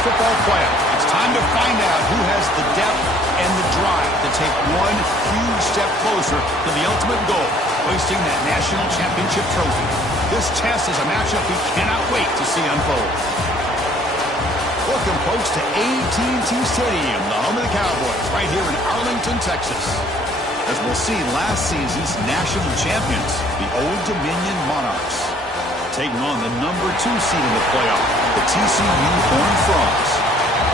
college football playoff. It's time to find out who has the depth and the drive to take one huge step closer to the ultimate goal, hoisting that national championship trophy. This test is a matchup we cannot wait to see unfold. Welcome, folks, to AT&T Stadium, the home of the Cowboys, right here in Arlington, Texas. As we'll see, last season's national champions, the Old Dominion Monarchs, taking on the #2 seed in the playoff, the TCU Horned Frogs.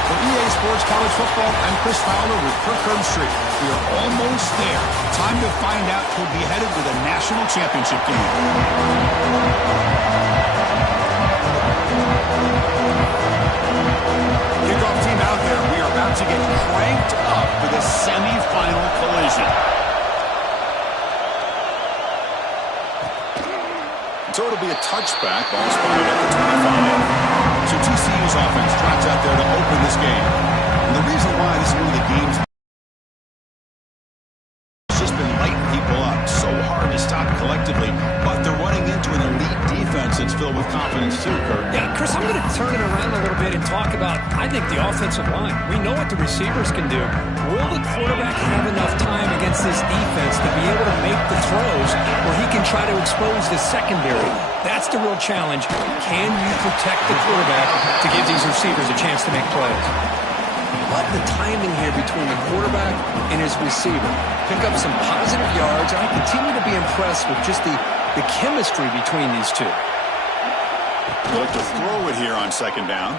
For EA Sports College Football, I'm Chris Fowler with Kirk Herbstreit. We are almost there. Time to find out who'll be headed to the national championship game. Kickoff team out there. We are about to get cranked up for the semifinal collision. So it'll be a touchback. Ball spotted at the 25. So TCU's offense trots out there to open this game. And the reason why this is one of the games has just been lighting people up. So hard to stop collectively. But they're running into an elite defense that's filled with confidence too, Kurt. Yeah, Chris, I'm going to turn it around a little bit and talk about, I think, the offensive line. We know what the receivers can do. Will the quarterback have enough time against this defense to be able to make the throws where he can try to expose the secondary? That's the real challenge. Can you protect the quarterback to give these receivers a chance to make plays? But the timing here between the quarterback and his receiver. Pick up some positive yards. I continue to be impressed with just the chemistry between these two. Look to throw it here on second down.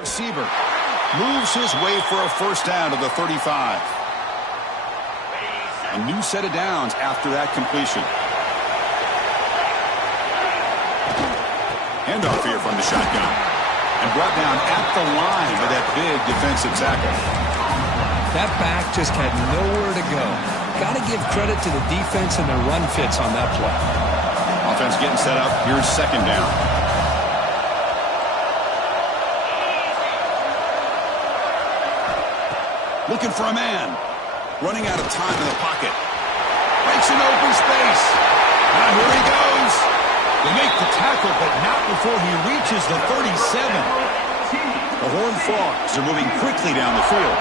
Receiver moves his way for a first down to the 35. A new set of downs after that completion. Handoff here from the shotgun. And brought down at the line with that big defensive tackle. That back just had nowhere to go. Got to give credit to the defense and their run fits on that play. Offense getting set up. Here's second down. Looking for a man. Running out of time in the pocket. Breaks an open space. Now here he goes. They make the tackle, but not before he reaches the 37. The Horned Frogs are moving quickly down the field.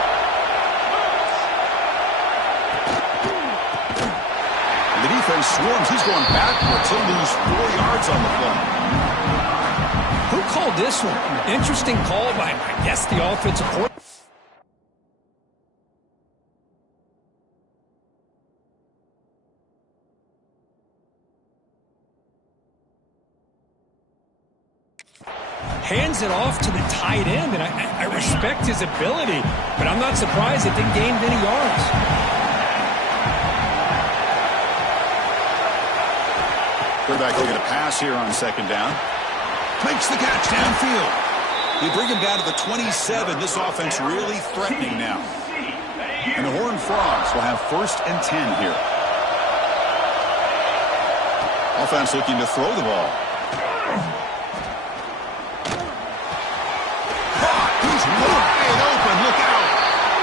And the defense swarms. He's going backwards. He'll lose 4 yards on the play. Who called this one? Interesting call by, I guess, the offensive coordinator. Hands it off to the tight end, and I respect his ability, but I'm not surprised it didn't gain many yards. Quarterback will get a pass here on second down. Makes the catch downfield. They bring him down to the 27. This offense really threatening now. And the Horned Frogs will have 1st and 10 here. Offense looking to throw the ball. He's wide open. Look out.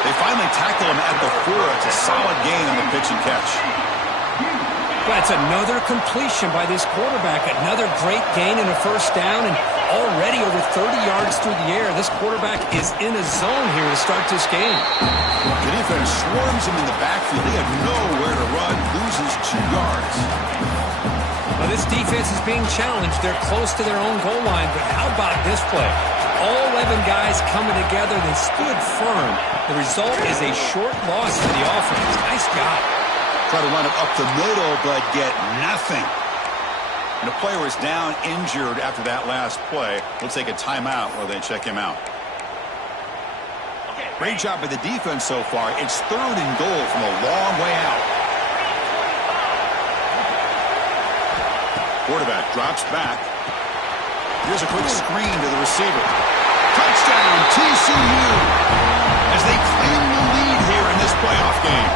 They finally tackle him at the 4. It's a solid gain on the pitch and catch. Well, that's another completion by this quarterback. Another great gain and a first down, and already over 30 yards through the air. This quarterback is in a zone here to start this game. The defense swarms him in the backfield. He had nowhere to run, loses 2 yards. Well, this defense is being challenged. They're close to their own goal line, but how about this play? All 11 guys coming together. They stood firm. The result is a short loss for the offense. Nice job. Try to run it up the middle, but get nothing. And the player is down injured after that last play. We'll take a timeout while they check him out. Great job by the defense so far. It's 3rd and goal from a long way out. Quarterback drops back. Here's a quick screen to the receiver. Touchdown, TCU, as they claim the lead here in this playoff game.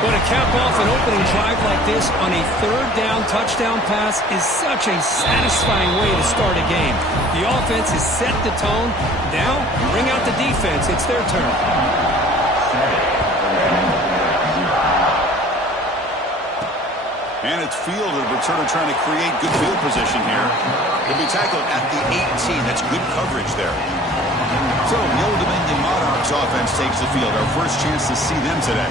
But to cap off an opening drive like this on a 3rd down touchdown pass is such a satisfying way to start a game. The offense has set the tone. Now, bring out the defense. It's their turn. And it's fielded. Returner trying to create good field position here. He'll be tackled at the 18. That's good coverage there. So, the Old Dominion Monarchs offense takes the field. Our first chance to see them today.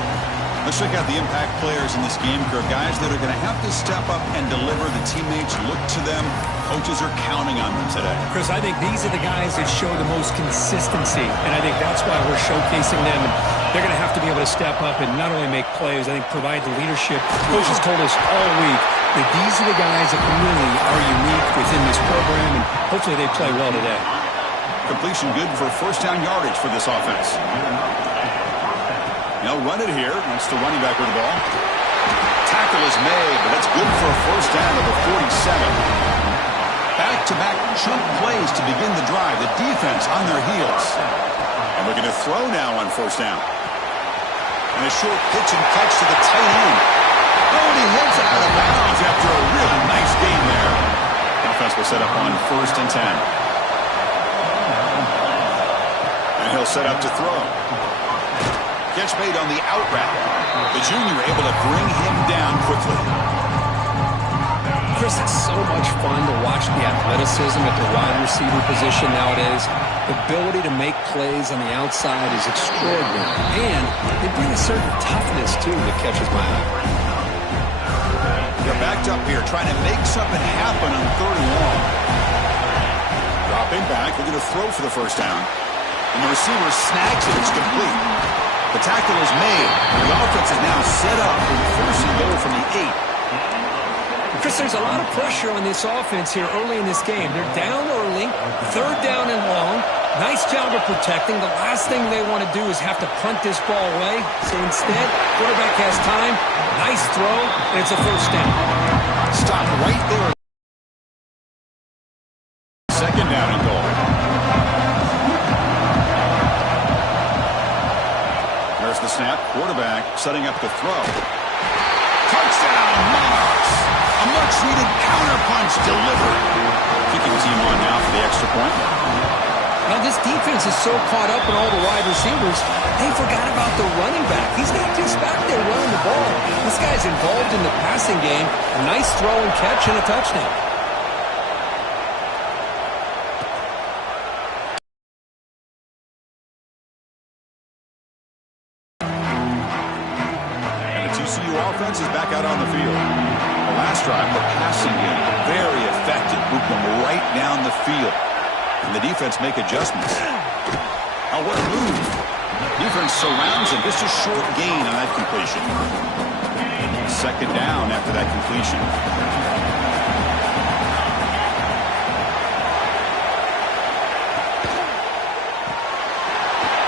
Let's check out the impact players in this game crew. Guys that are going to have to step up and deliver. The teammates look to them. Coaches are counting on them today. Chris, I think these are the guys that show the most consistency, and I think that's why we're showcasing them. And they're going to have to be able to step up and not only make plays, I think provide the leadership. Coaches told us all week that these are the guys that really are unique within this program, and hopefully they play well today. Completion good for 1st down yardage for this offense. They'll run it here. That's the running back with the ball. Tackle is made, but that's good for a 1st down to the 47. Back-to-back chunk plays to begin the drive. The defense on their heels. And looking to throw now on 1st down. And a short pitch and catch to the tight end. Oh, and he heads out of bounds after a really nice game there. Offense will set up on 1st and 10. And he'll set up to throw. Catch made on the out route. The junior able to bring him down quickly. Chris, it's so much fun to watch the athleticism at the wide receiver position nowadays. The ability to make plays on the outside is extraordinary. And they bring a certain toughness, too, that catches my eye. They're backed up here, trying to make something happen on 3rd and long. Dropping back, looking to throw for the 1st down. And the receiver snags it. It's complete. The tackle is made. The offense is now set up for the 1st and goal from the 8. Chris, there's a lot of pressure on this offense here early in this game. They're down early, 3rd down and long. Nice job of protecting. The last thing they want to do is have to punt this ball away. So instead, quarterback has time. Nice throw, and it's a 1st down. Stop right there. 2nd down and goal. There's the snap. Quarterback setting up the throw. Touchdown, Monarchs! A much-needed counterpunch delivered. Kicking team on now for the extra point. Now, this defense is so caught up in all the wide receivers, they forgot about the running back. He's not just back there running the ball. This guy's involved in the passing game. A nice throw and catch and a touchdown. Offense is back out on the field. The last drive, the passing game, very effective. Moved them right down the field. And the defense make adjustments. Oh, what a move. Defense surrounds him. Just a short gain on that completion. 2nd down after that completion.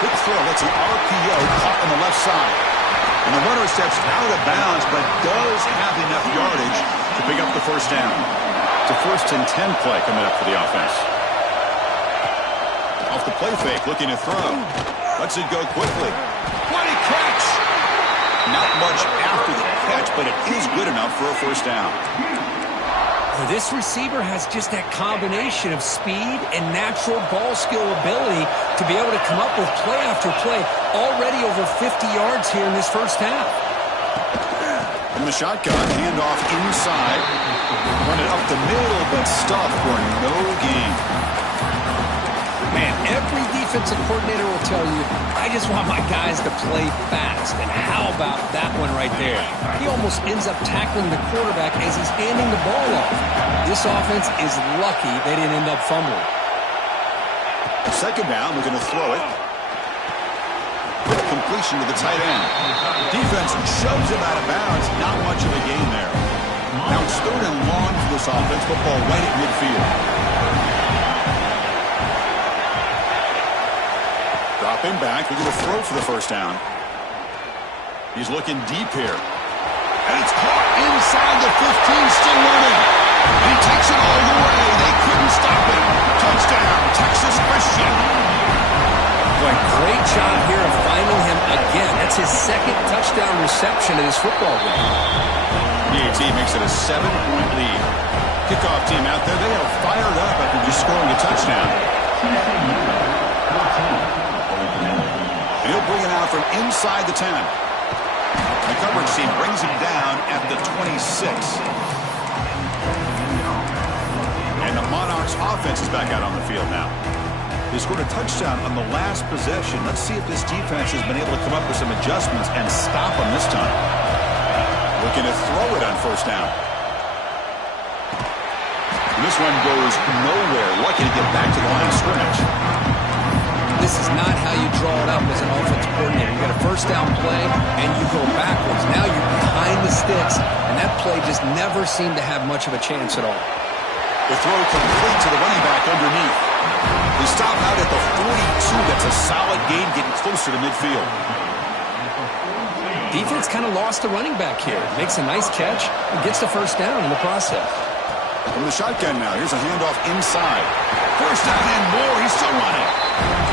Quick throw. That's an RPO caught on the left side. And the runner steps out of bounds, but does have enough yardage to pick up the 1st down. It's a 1st and 10 play coming up for the offense. Off the play fake, looking to throw. Lets it go quickly. What a catch! Not much after the catch, but it is good enough for a 1st down. This receiver has just that combination of speed and natural ball skill ability to be able to come up with play after play. Already over 50 yards here in this 1st half. From the shotgun, handoff inside. Run it up the middle, but stuffed for no gain. Man, every defensive coordinator will tell you, I just want my guys to play fast. And how about that one right there? He almost ends up tackling the quarterback as he's handing the ball off. This offense is lucky they didn't end up fumbling. Second down, we're going to throw it. Quick completion to the tight end. Defense shoves him out of bounds. Not much of a gain there. Now it's third and long for this offense. Football right at midfield. Dropping back. We're going to throw for the first down. He's looking deep here. And it's caught inside the 15, still running. And he takes it all the way. They couldn't stop him. Touchdown, Texas Christian. Boy, great job here of finding him again. That's his second touchdown reception of this football game. The AT makes it a 7-point lead. Kickoff team out there, they are fired up after just scoring a touchdown. And he'll bring it out from inside the 10. The coverage team brings him down at the 26. And the Monarchs offense is back out on the field now. They scored a touchdown on the last possession. Let's see if this defense has been able to come up with some adjustments and stop them this time. Looking to throw it on first down. And this one goes nowhere. Lucky to get back to the line of scrimmage. This is not how you draw it up as an offensive coordinator. You got a first down play, and you go backwards. Now you're behind the sticks, and that play just never seemed to have much of a chance at all. The throw complete to the running back underneath. They stop out at the 42. That's a solid gain, getting closer to midfield. Defense kind of lost the running back here. Makes a nice catch and gets the first down in the process. From the shotgun now, here's a handoff inside. First down and more. He's still running.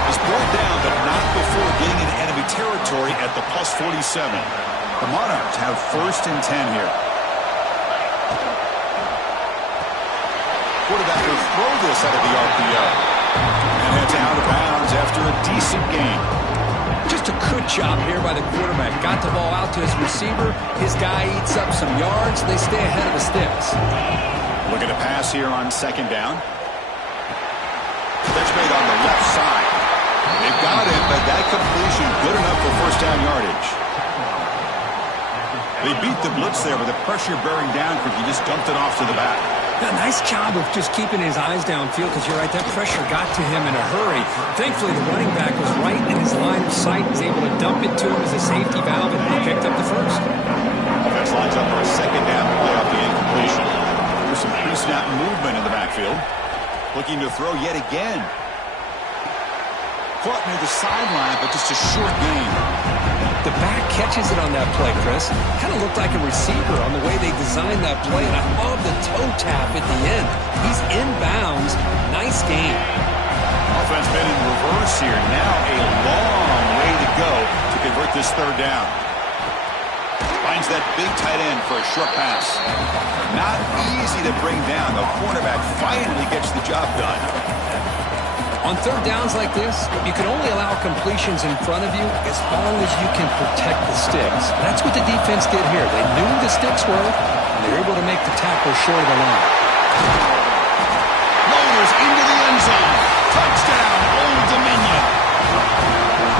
He's brought down, but not before getting into enemy territory at the plus 47. The Monarchs have first and 10 here. Quarterback will throw this out of the RPO. And heads out of bounds after a decent gain. Just a good job here by the quarterback. Got the ball out to his receiver. His guy eats up some yards. They stay ahead of the sticks. Looking to pass here on second down. That's made on the left side. They've got it, but that completion good enough for first down yardage. They beat the blitz there with the pressure bearing down because he just dumped it off to the back. Yeah, nice job of just keeping his eyes downfield because you're right, that pressure got to him in a hurry. Thankfully, the running back was right in his line of sight, was able to dump it to him as a safety valve, and he picked up the first. Offense lines up for a second down to play off the incompletion. There's some pre-snap movement in the backfield. Looking to throw yet again. Caught near the sideline, but just a short gain. The back catches it on that play, Chris. Kind of looked like a receiver on the way they designed that play, and I love the toe tap at the end. He's inbounds. Nice game. Offense been in reverse here. Now a long way to go to convert this third down. Finds that big tight end for a short pass. Not easy to bring down. The cornerback finally gets the job done. On third downs like this, you can only allow completions in front of you as long as you can protect the sticks. That's what the defense did here. They knew the sticks were, and they were able to make the tackle short of the line. Loaders into the end zone. Touchdown, Old Dominion.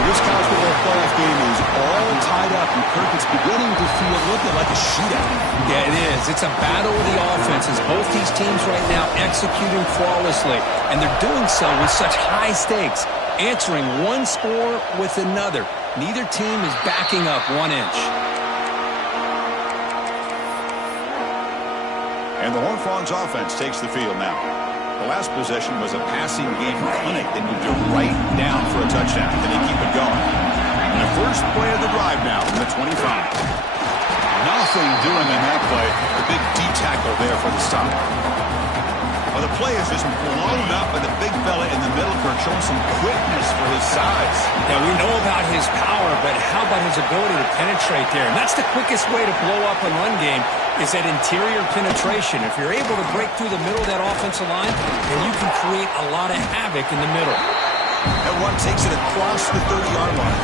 This college football playoff game is all tied up, and Kirk, it's beginning to feel a little bit like a shootout. Yeah, it is. It's a battle of the offenses. Both these teams right now executing flawlessly, and they're doing so with such high stakes, answering one score with another. Neither team is backing up 1 inch. And the Horned Frogs offense takes the field now. The last possession was a passing game clinic. They moved it right down for a touchdown. Then they keep it going. And the first play of the drive now from the 25. Nothing doing in that play. The big D tackle there for the stop. Well, the play is just blown up by the big fella in the middle, Kirk, showing some quickness for his size. Now, we know about his power, but how about his ability to penetrate there? And that's the quickest way to blow up a run game, is that interior penetration. If you're able to break through the middle of that offensive line, then you can create a lot of havoc in the middle. That one takes it across the 30-yard line.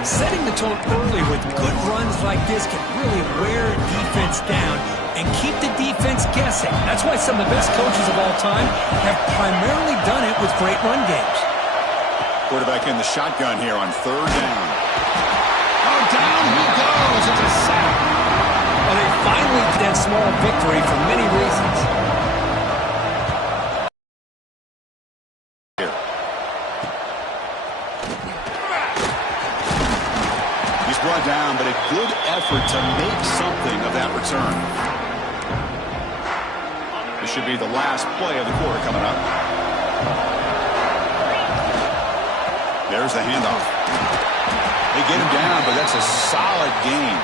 Setting the tone early with good runs like this can really wear a defense down and keep the defense guessing. That's why some of the best coaches of all time have primarily done it with great run games. Quarterback in the shotgun here on third down. Oh, down he goes. It's a sack. Well, they finally get that small victory for many reasons. He's brought down, but a good effort to make something of that return. This should be the last play of the quarter coming up. There's the handoff. They get him down, but that's a solid gain.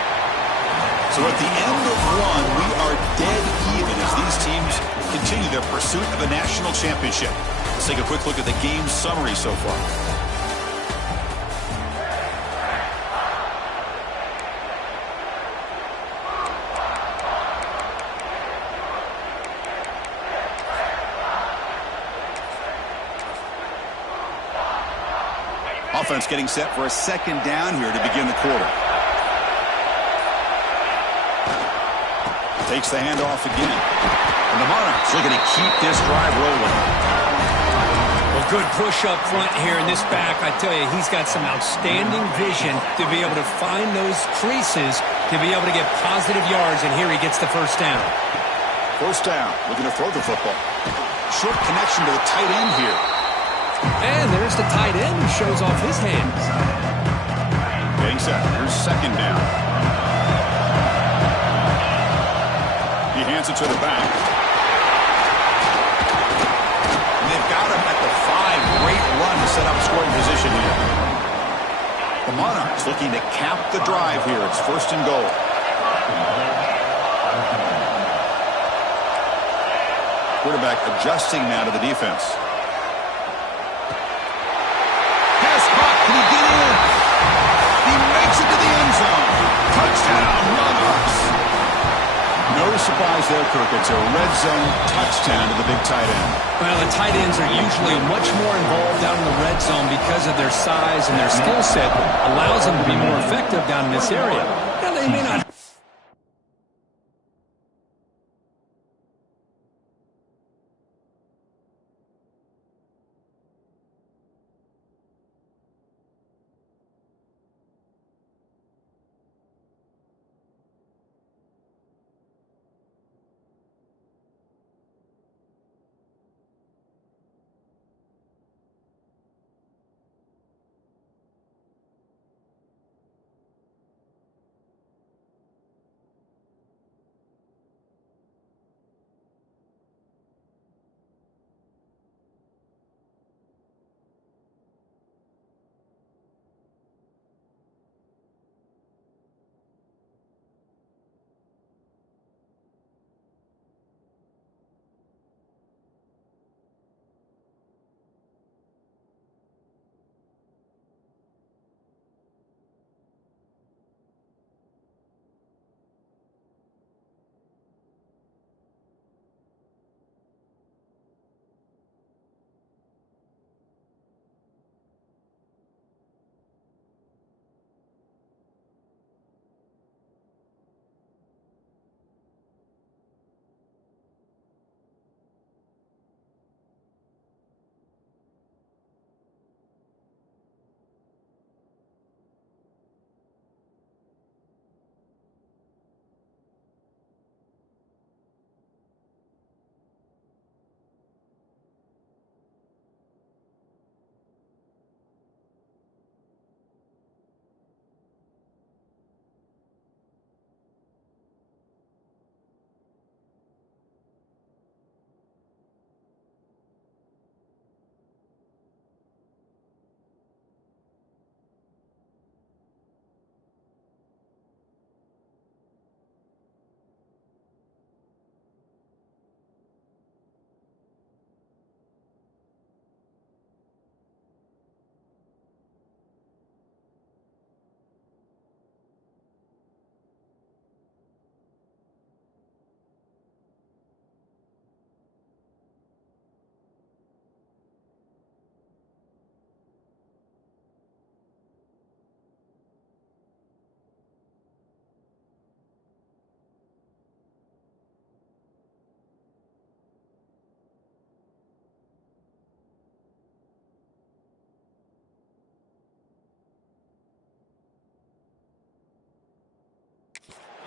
So at the end of one, we are dead even as these teams continue their pursuit of a national championship. Let's take a quick look at the game summary so far. Offense getting set for a second down here to begin the quarter. Takes the handoff again. And the Monarchs looking to keep this drive rolling. Well, good push up front here in this back. I tell you, he's got some outstanding vision to be able to find those creases, to be able to get positive yards, and here he gets the first down. First down, looking to throw the football. Short connection to the tight end here. And there's the tight end who shows off his hands. Getting set. Here's second down. He hands it to the back. And they've got him at the 5. Great run to set up scoring position here. The Monarchs looking to cap the drive here. It's first and goal. Quarterback adjusting now to the defense. Can he get in? He makes it to the end zone. Touchdown, Monarchs. No surprise there, Kirk. It's a red zone touchdown to the big tight end. Well, the tight ends are usually much more involved down in the red zone because of their size and their skill set. Allows them to be more effective down in this area. Now, they may not.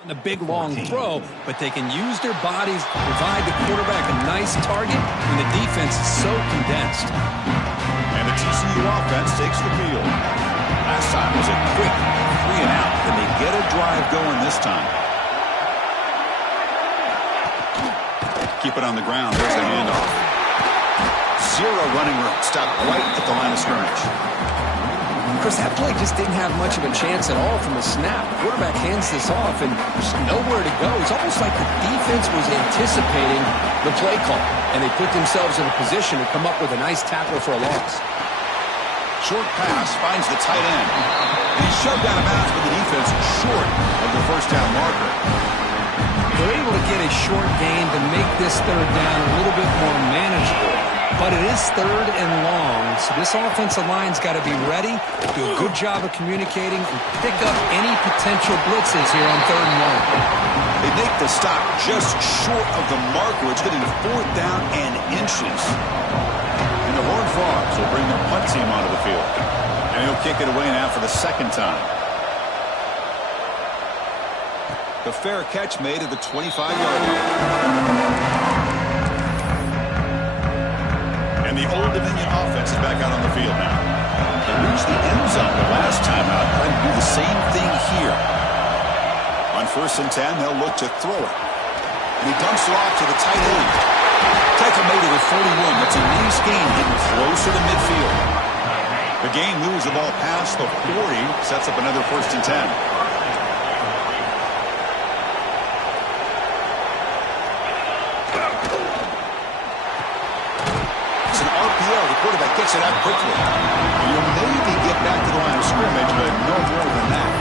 The big long throw, but they can use their bodies to provide the quarterback a nice target when the defense is so condensed. And the TCU offense takes the field. Last time was a quick 3-and-out. Can they get a drive going this time? Keep it on the ground. There's the handoff. Zero running room. Stopped right at the line of scrimmage. Chris, that play just didn't have much of a chance at all from the snap. Quarterback hands this off and there's nowhere to go. It's almost like the defense was anticipating the play call, and they put themselves in a position to come up with a nice tackle for a loss. Short pass finds the tight end. And he's shoved out of bounds with the defense short of the first down marker. They're able to get a short gain to make this third down a little bit more manageable. But it is third and long, so this offensive line's got to be ready, do a good job of communicating, and pick up any potential blitzes here on third and long. They make the stop just short of the marker. It's getting fourth down and inches. And the Horned Frogs will bring their punt team onto the field. And he'll kick it away now for the second time. The fair catch made at the 25-yard line. And the Old Dominion offense is back out on the field now. They reached the end zone the last time out. Trying to do the same thing here. On 1st and 10, they'll look to throw it. And he dumps it off to the tight end. Tackle made it at 41. That's a nice gain, getting closer to midfield. The gain moves the ball past the 40, sets up another 1st and 10. Quarterback gets it out quickly. You'll maybe get back to the line of scrimmage, but no more than that.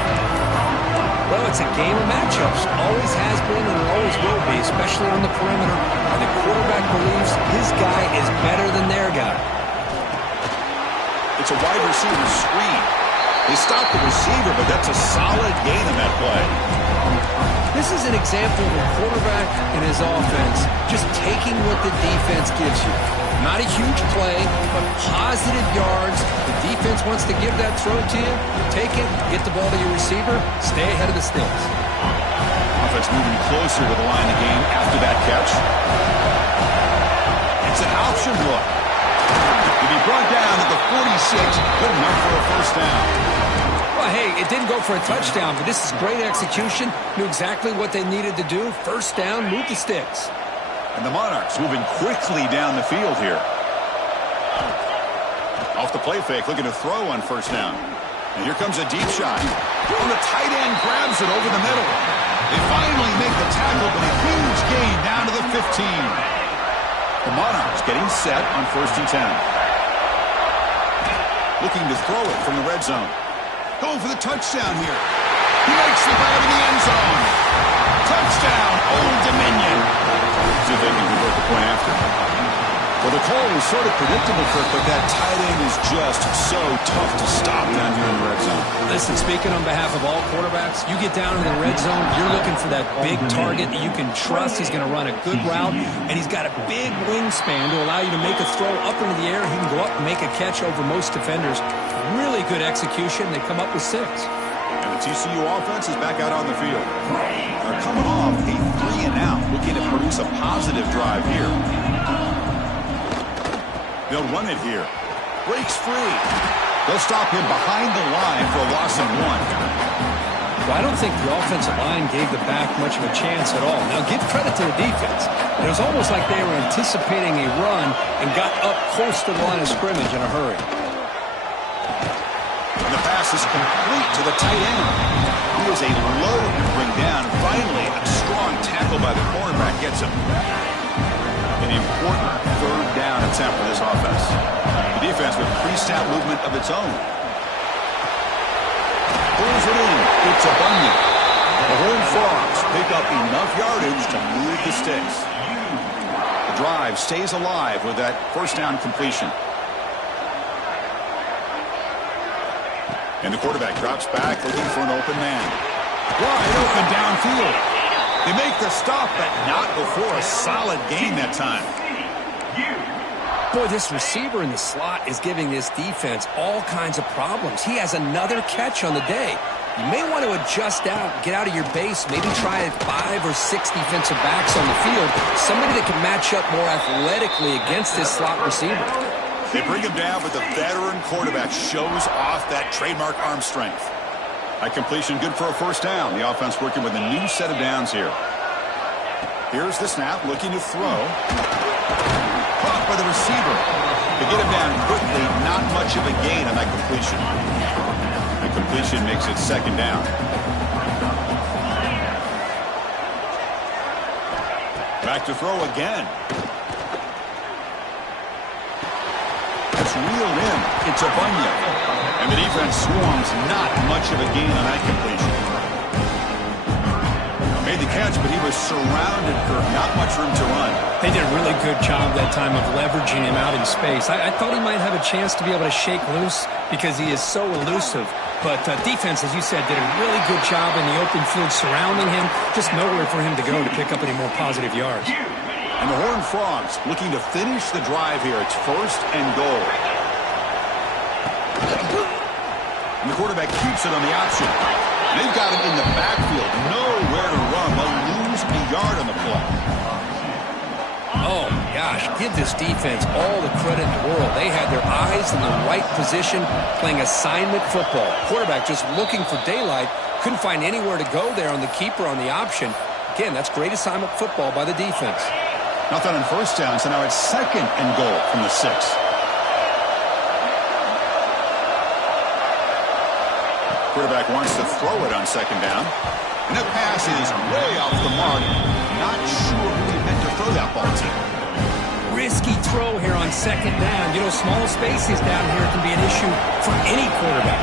Well, it's a game of matchups. Always has been and it always will be, especially on the perimeter. And the quarterback believes his guy is better than their guy. It's a wide receiver screen. They stop the receiver, but that's a solid gain in that play. This is an example of a quarterback and his offense just taking what the defense gives you. Not a huge play, but positive yards. The defense wants to give that throw to you. You take it, get the ball to your receiver, stay ahead of the sticks. Offense moving closer to the line of game after that catch. It's an option look. To be brought down at the 46, good enough for a first down. Well, hey, it didn't go for a touchdown, but this is great execution. Knew exactly what they needed to do. First down, move the sticks. And the Monarchs moving quickly down the field here. Off the play fake, looking to throw on first down. And here comes a deep shot. And the tight end grabs it over the middle. They finally make the tackle, but a huge gain down to the 15. The Monarchs getting set on 1st and 10. Looking to throw it from the red zone. Going for the touchdown here. He makes the grab in the end zone. Touchdown, Old Dominion. See if they can convert the point after. Well, the call was sort of predictable, Kirk, but that tight end is just so tough to stop down here in the red zone. Listen, speaking on behalf of all quarterbacks, you get down to the red zone, you're looking for that big target that you can trust. He's going to run a good route, and he's got a big wingspan to allow you to make a throw up into the air. He can go up and make a catch over most defenders. Really good execution. They come up with 6. And the TCU offense is back out on the field. They're coming off a 3-and-out, looking to produce a positive drive here. They'll run it here. Breaks free. They'll stop him behind the line for a loss of 1. Well, I don't think the offensive line gave the back much of a chance at all. Now, give credit to the defense. It was almost like they were anticipating a run and got up close to the line of scrimmage in a hurry. And the pass is complete to the tight end. He is a load to bring down. Finally, a strong tackle by the cornerback gets him. An important third down attempt for this offense. The defense with pre-snap movement of its own. Pulls it in. It's a Bunyan. The Horned Frogs pick up enough yardage to move the sticks. The drive stays alive with that first down completion. And the quarterback drops back looking for an open man. Wide open downfield. They make the stop, but not before a solid gain that time. Boy, this receiver in the slot is giving this defense all kinds of problems. He has another catch on the day. you may want to adjust out, get out of your base, maybe try 5 or 6 defensive backs on the field, somebody that can match up more athletically against this slot receiver. They bring him down, but the veteran quarterback shows off that trademark arm strength. That completion good for a first down. The offense working with a new set of downs here. Here's the snap, looking to throw. Caught by the receiver. To get him down quickly, not much of a gain on that completion. The completion makes it second down. Back to throw again. It's reeled in. It's a Bunyan. And the defense swarms, not much of a gain on that completion. Made the catch, but he was surrounded for not much room to run. They did a really good job that time of leveraging him out in space. I thought he might have a chance to be able to shake loose because he is so elusive. But defense, as you said, did a really good job in the open field surrounding him. Just nowhere for him to go to pick up any more positive yards. And the Horned Frogs looking to finish the drive here. It's first and goal. And the quarterback keeps it on the option. They've got him in the backfield. Nowhere to run. They'll lose a yard on the play. Oh, gosh, give this defense all the credit in the world. They had their eyes in the right position, playing assignment football. Quarterback just looking for daylight. Couldn't find anywhere to go there on the keeper on the option. Again, that's great assignment football by the defense. Nothing on first down, so now it's second and goal from the 6. Quarterback wants to throw it on second down. And the pass is way off the mark. Not sure who he meant to throw that ball to. Risky throw here on second down. You know, small spaces down here can be an issue for any quarterback.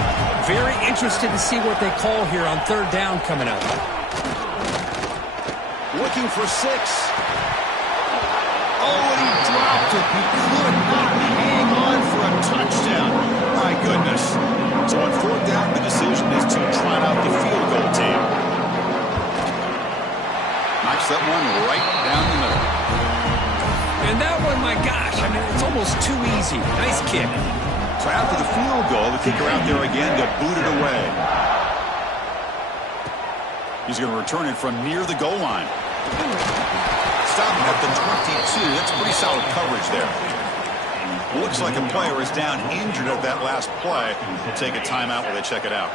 Very interested to see what they call here on third down coming up. Looking for 6. Oh, and he dropped it. He could not hang on for a touchdown. My goodness. So on fourth down, the decision is to trot out the field goal team. Knocks that one right down the middle. And that one, my gosh, I mean, it's almost too easy. Nice kick. So after the field goal, the kicker out there again to boot it away. He's going to return it from near the goal line. Stopping at the 22. That's pretty solid coverage there. Looks like a player is down injured at that last play. We'll take a timeout while they check it out.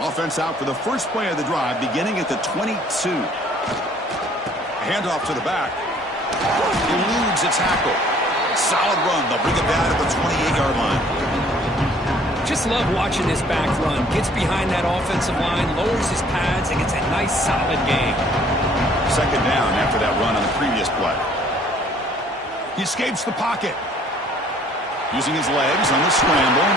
Offense out for the first play of the drive, beginning at the 22. Handoff to the back. Eludes a tackle. Solid run. They'll bring it down to the 28-yard line. Just love watching this back run. Gets behind that offensive line, lowers his pads, and gets a nice, solid gain. Second down after that run on the previous play. He escapes the pocket. Using his legs on the scramble.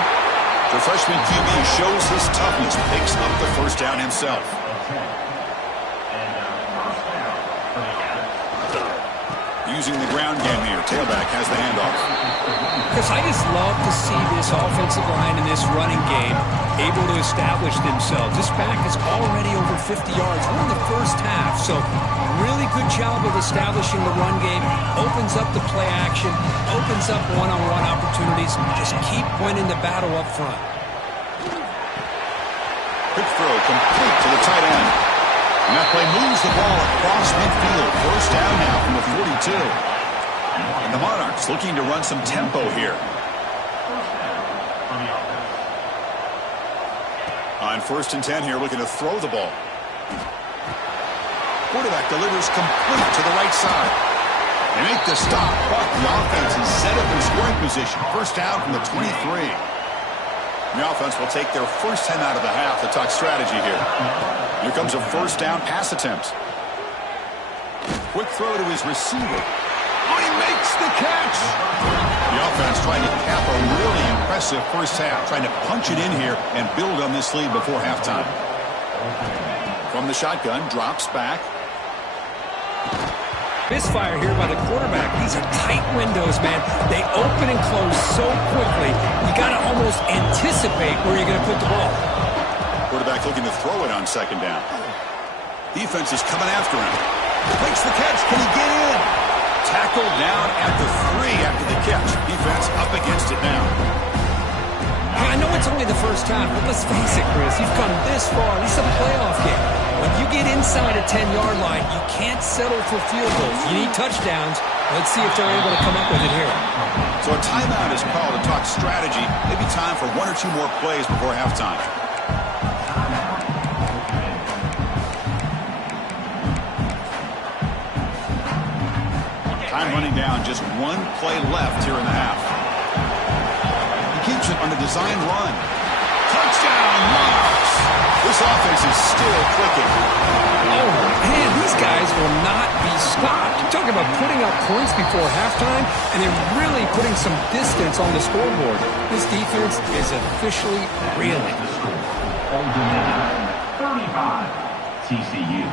The freshman QB shows his toughness, picks up the first down himself. Using the ground game here. Tailback has the handoff. Chris, I just love to see this offensive line in this running game able to establish themselves. This back is already over 50 yards. We're in the first half, so really good job of establishing the run game. Opens up the play action, opens up one-on-one opportunities. Just keep winning the battle up front. Quick throw complete to the tight end. And that play moves the ball across midfield. First down now from the 42. And the Monarchs looking to run some tempo here. On first and 10 here, looking to throw the ball. Quarterback delivers complete to the right side. They make the stop, but the offense is set up in scoring position. First down from the 23. The offense will take their first 10 out of the half to talk strategy here. Here comes a first down pass attempt. Quick throw to his receiver. Oh, he makes the catch. The offense trying to cap a really impressive first half, trying to punch it in here and build on this lead before halftime. From the shotgun, drops back. Misfire here by the quarterback. These are tight windows, man. They open and close so quickly. You got to almost anticipate where you're going to put the ball. Quarterback looking to throw it on second down. Defense is coming after him. Makes the catch. Can he get in? Tackled down at the 3 after the catch. Defense up against it now. Hey, I know it's only the first half, but let's face it, Chris. You've come this far. This is a playoff game. When you get inside a 10-yard line, you can't settle for field goals. You need touchdowns. Let's see if they're able to come up with it here. So a timeout is called to talk strategy. Maybe time for one or two more plays before halftime. Time running down, just one play left here in the half. He keeps it on the design run. Touchdown, Monarchs! This offense is still clicking. Oh, man, these guys will not be stopped. You're talking about putting up points before halftime and then really putting some distance on the scoreboard. This defense is officially reeling. 35, TCU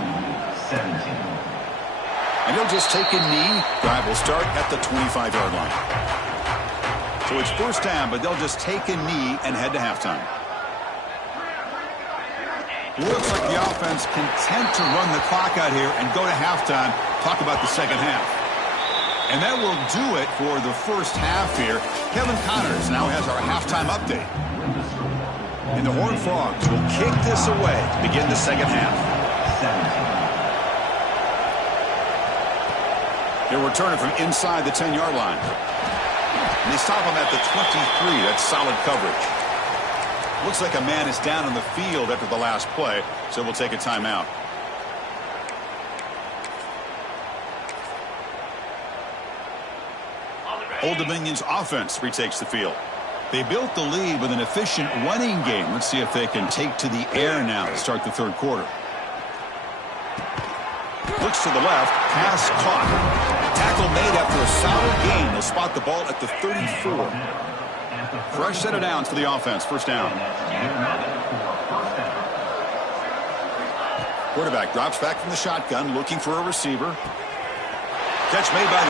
17. And he'll just take a knee. Drive will start at the 25-yard line. So it's first down, but they'll just take a knee and head to halftime. Looks like the offense content to run the clock out here and go to halftime. Talk about the second half. And that will do it for the first half here. Kevin Connors now has our halftime update. And the Horned Frogs will kick this away to begin the second half. They'll return it from inside the 10-yard line. And they stop him at the 23. That's solid coverage. Looks like a man is down on the field after the last play, so we'll take a timeout. Old Dominion's offense retakes the field. They built the lead with an efficient running game. Let's see if they can take to the air now to start the third quarter. Looks to the left, pass caught. Tackle made after a solid gain. They'll spot the ball at the 34. Fresh set of downs for the offense. First down. Quarterback drops back from the shotgun, looking for a receiver. Catch made by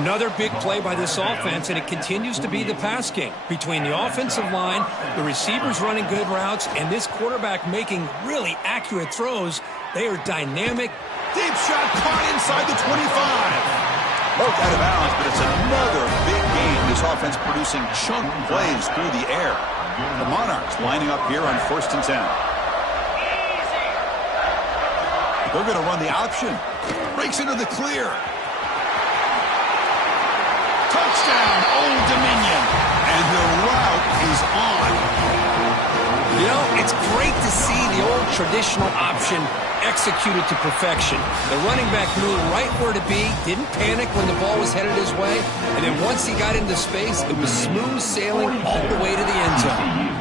Another big play by this offense, and it continues to be the pass game. Between the offensive line, the receivers running good routes, and this quarterback making really accurate throws, they are dynamic. Deep shot caught inside the 25. Broke out of bounds, but it's another big game. This offense producing chunk plays through the air. The Monarchs lining up here on 1st and 10. They're going to run the option. Breaks into the clear. Touchdown, Old Dominion. And the route is on. You know, it's great to see the old traditional option executed to perfection. The running back knew right where to be, didn't panic when the ball was headed his way, and then once he got into space, it was smooth sailing all the way to the end zone.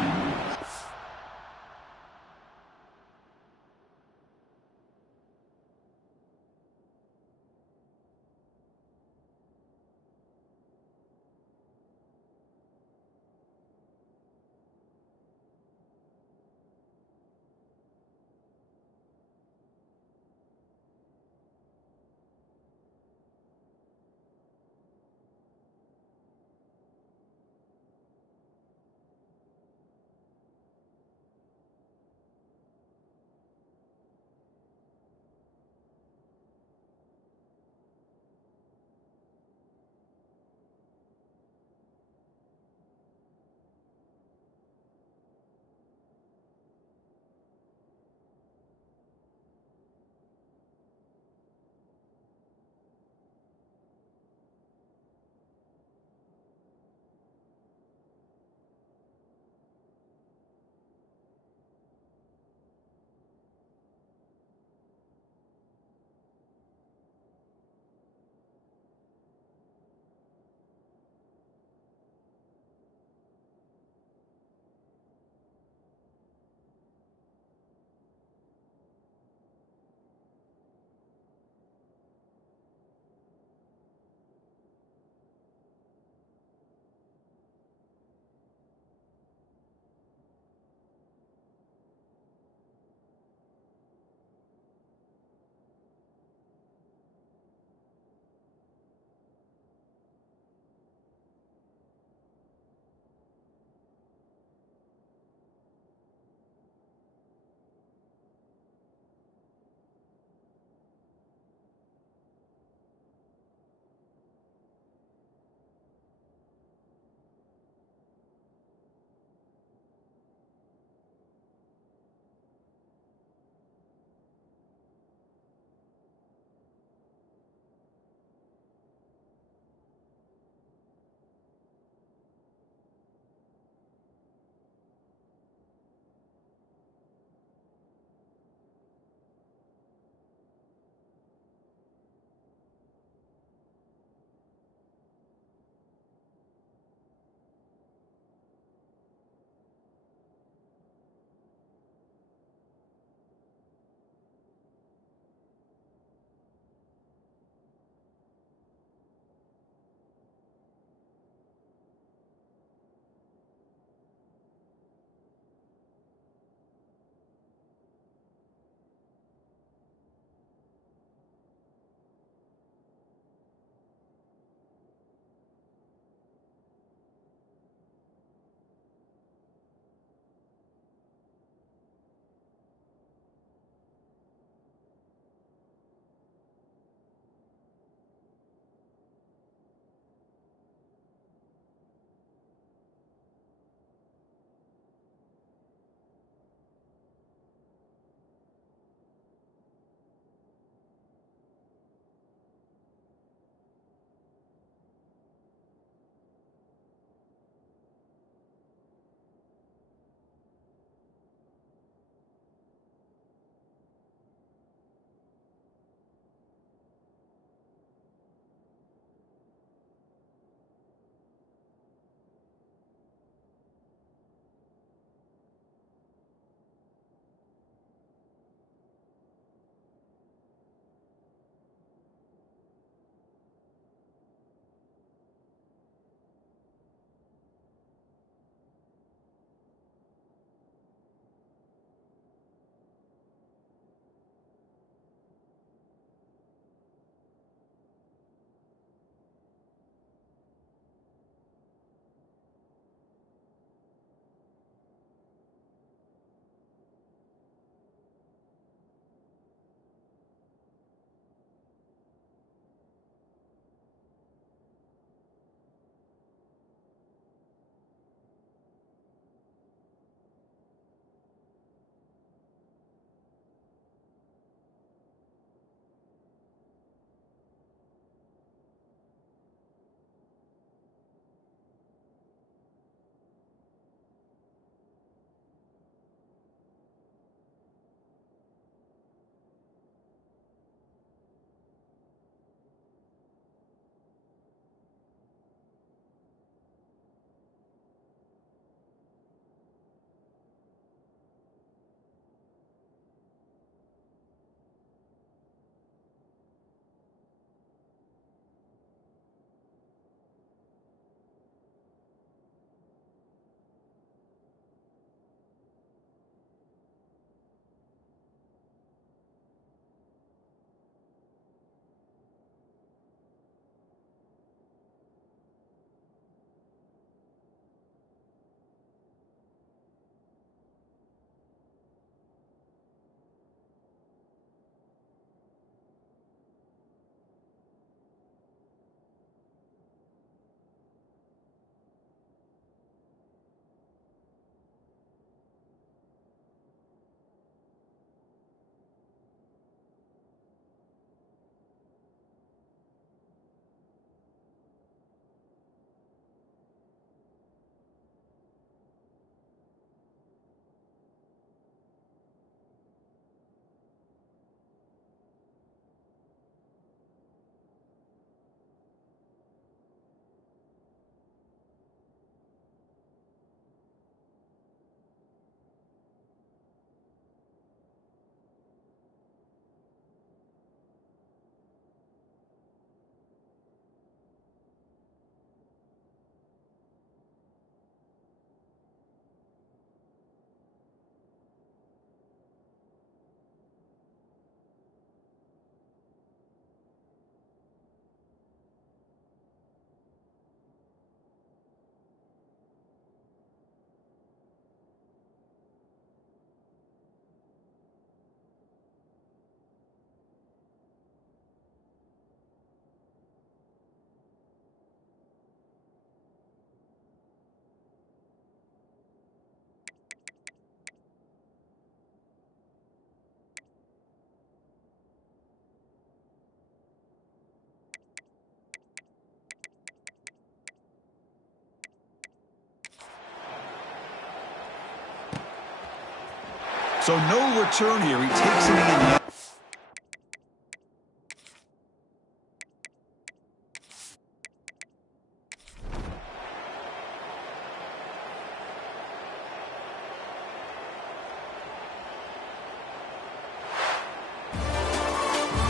So no return here. He takes it in the end.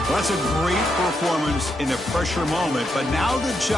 That's a great performance in a pressure moment, but now the job